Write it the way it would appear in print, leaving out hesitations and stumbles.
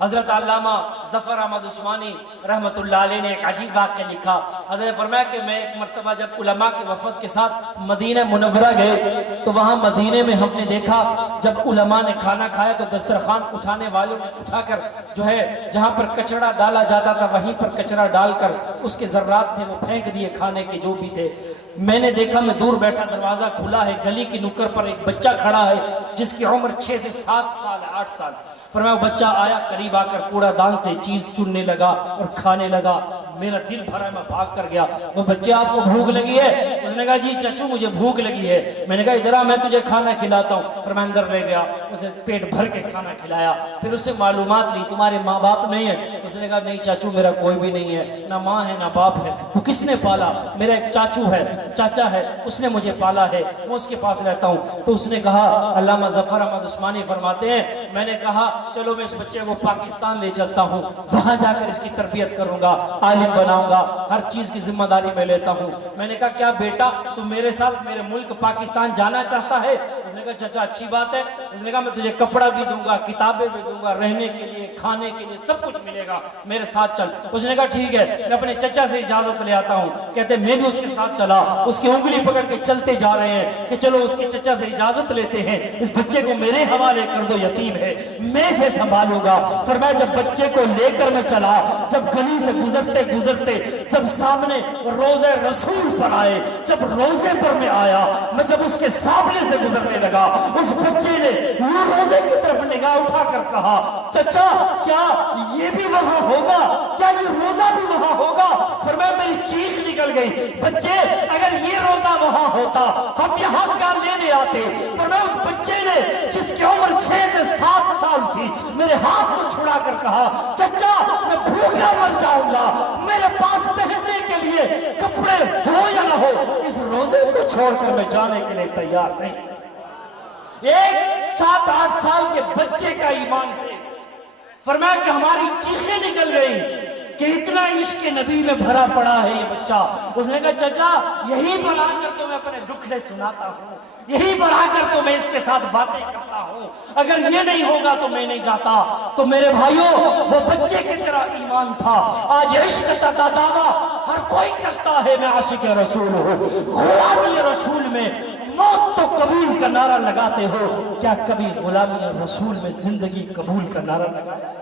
حضرت علامہ ظفر احمد عثمانی رحمۃ اللہ علیہ نے ایک عجیب واقعہ لکھا۔ حضرت فرمایا کہ میں ایک مرتبہ جب علماء کے وفد کے ساتھ مدینہ منورہ گئے تو وہاں مدینے میں ہم نے دیکھا جب علماء نے کھانا کھایا تو دسترخوان اٹھانے والوں نے اٹھا کر جو ہے جہاں پر کچڑا ڈالا جاتا تھا وہیں پر کچڑا ڈال کر اس کے ذرات تھے وہ پھینک دیے کھانے کے جو بھی تھے۔ میں نے دیکھا میں دور بیٹھا دروازہ کھلا ہے، گلی کی نکر پر ایک بچہ کھڑا ہے جس کی عمر 6 سے 7 سال 8 سال۔ فرمایا وہ بچہ آیا قریب آ کر کوڑا دان سے چیز چننے لگا اور کھانے لگا۔ میرا دل بھرا، میں بھاگ کر گیا۔ وہ بچے آپ کو بھوک لگی ہے؟ اس نے کہا جی چچو مجھے بھوک لگی ہے۔ میں نے کہا ادھر آ میں تجھے کھانا کھلاتا ہوں۔ پھر میں اندر لے گیا، اسے پیٹ بھر کے کھانا کھلایا، پھر اس سے معلومات لی تمہارے ماں باپ نہیں ہے؟ اس نے کہا نہیں چاچو میرا کوئی بھی نہیں ہے، نہ ماں ہے نہ باپ ہے۔ تو کس نے پالا؟ میرا ایک چاچو ہے، چاچا ہے، اس نے مجھے پالا ہے، میں اس کے پاس رہتا ہوں۔ تو اس نے کہا علامہ ظفر احمد عثمانی فرماتے ہیں میں نے کہا چلو میں اس بچے کو پاکستان لے چلتا ہوں، وہاں جا کر اس کی تربیت کروں گا، عالم بناؤں گا، ہر چیز کی ذمہ داری میں لیتا ہوں۔ میں نے کہا کیا بیٹا تم میرے ساتھ میرے ملک پاکستان جانا چاہتا ہے؟ اس نے کہا چچا اچھی بات ہے۔ اس نے کہا میں تجھے کپڑا بھی دوں گا، کتابیں بھی دوں گا، رہنے کے لیے کھانے کے لیے سب کچھ ملے گا، میرے ساتھ چل۔ اس نے کہا ٹھیک ہے میں اپنے چچا سے اجازت لے آتا ہوں۔ کہتے میں بھی اس کے ساتھ چلا، اس کی انگلی پکڑ کے چلتے جا رہے ہیں کہ چلو اس کے چچا سے اجازت لیتے ہیں، اس بچے کو میرے حوالے کر دو، یتیم ہے میں اسے سنبھالوں گا۔ فرمایا جب بچے کو لے کر میں چلا، جب گلی سے گزرتے گزرتے جب سامنے روزے رسول پر آئے، جب روزے پر میں آیا، میں جب اس کے سامنے سے گزرنے لگا اس بچے نے وہ روزے کی طرف نگاہ اٹھا کر کہا چچا کیا یہ بھی وہاں ہوگا؟ کیا یہ روزہ بھی وہاں ہوگا؟ فرمایا میری چیخ نکل گئی بچے اگر یہ روزہ وہاں ہوتا ہم یہاں کیا لینے آتے؟ فرمایا اس بچے نے جس کی عمر 6 سے 7 سال تھی میرے ہاتھ کو چھڑا کر کہا چچا میں بھوکا مر جاؤں گا، میرے پاس پہننے کے لیے کپڑے ہو یا نہ ہو اس روزے کو چھوڑ کر میں جانے کے لیے تیار نہیں۔ ایک 7-8 سال کے بچے کا ایمان ہے۔ فرمایا کہ ہماری چیخیں نکل گئی کہ اتنا عشق نبی میں بھرا پڑا ہے یہ بچہ۔ اس نے کہا چچا یہی بنا کر تو میں اپنے دکھڑے سناتا ہوں، یہی بنا کر تو میں اس کے ساتھ باتیں کرتا ہوں، اگر یہ نہیں ہوگا تو میں نہیں جاتا۔ تو میرے بھائیوں وہ بچے کی طرح ایمان تھا۔ آج عشق کا دعویٰ ہر کوئی کرتا ہے میں عاشق رسول ہوں، غلامی رسول میں موت تو قبول کا نعرہ لگاتے ہو، کیا کبھی غلامی رسول میں زندگی قبول کا نعرہ لگایا؟